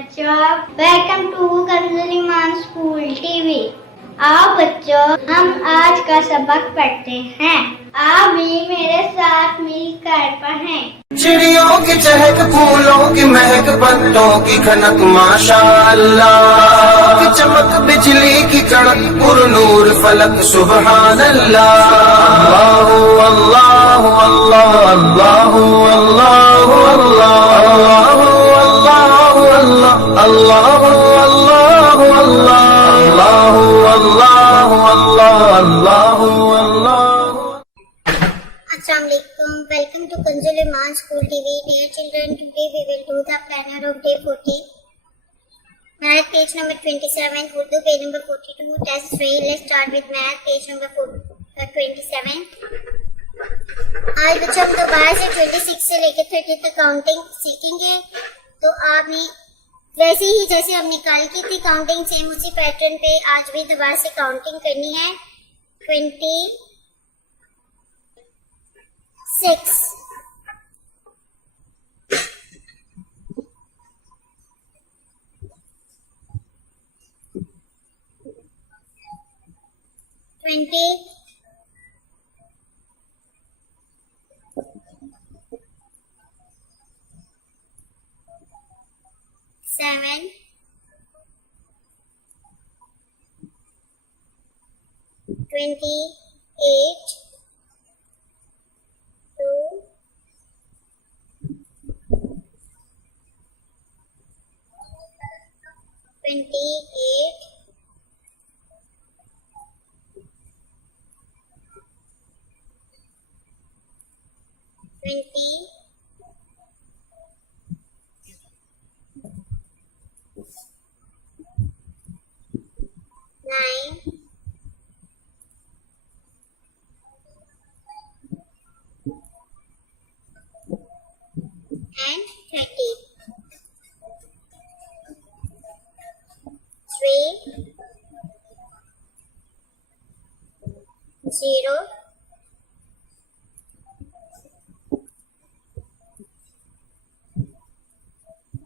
बच्चों, welcome to कंजुलीमान school TV. आओ बच्चों, हम आज का सबक पढ़ते हैं। आप भी मेरे साथ मिलकर पढ़ें। चिड़ियों की चहक, फूलों की महक, पत्तों की खनक, माशाअल्लाह की चमक, बिजली की कड़क, पुरनूर फलक, सुबहान अल्लाह। अल्लाह अल्लाह अल्लाह अल्लाह अल्लाह अल्लाह अल्लाह अल्लाह अल्लाह। Assalamu alaikum. Welcome to Kanjuliman School TV. Dear children, today we will do the planner of day 40. Math page number 27, Urdu page number 42, test 3. Let's start with math page number 27. आज बच्चों हम दोबारा से 26 से लेकर 30 तक काउंटिंग सीखेंगे। तो आपने वैसे ही जैसे हमने कल की थी काउंटिंग, सेम उसी पैटर्न पे आज भी दोबारा से काउंटिंग करनी है। 26 20 7 28 2 28 20 9 and 30 3 0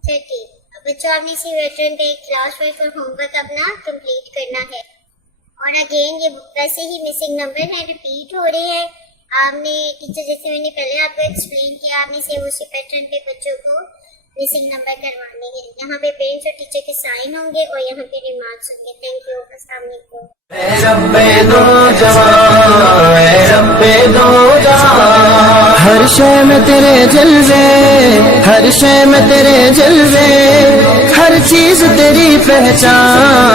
30। अब बच्चों आपने इसी वेटरन पे क्लास वर्क और होमवर्क अपना कंप्लीट करना है। और अगेन ये वैसे ही मिसिंग नंबर है, रिपीट हो रहे हैं। आपने टीचर जैसे मैंने पहले आपको एक्सप्लेन किया, आपने से उसी पैटर्न पे बच्चों को मिसिंग नंबर करवाने हैं। यहाँ पे पेरेंट्स और टीचर के साइन होंगे और यहाँ पे रिमार्क्स होंगे। थैंक यू, अस्सलाम वालेकुम। हर शय में तेरे जलवे, हर शय में तेरे जलवे, हर चीज तेरी पहचान।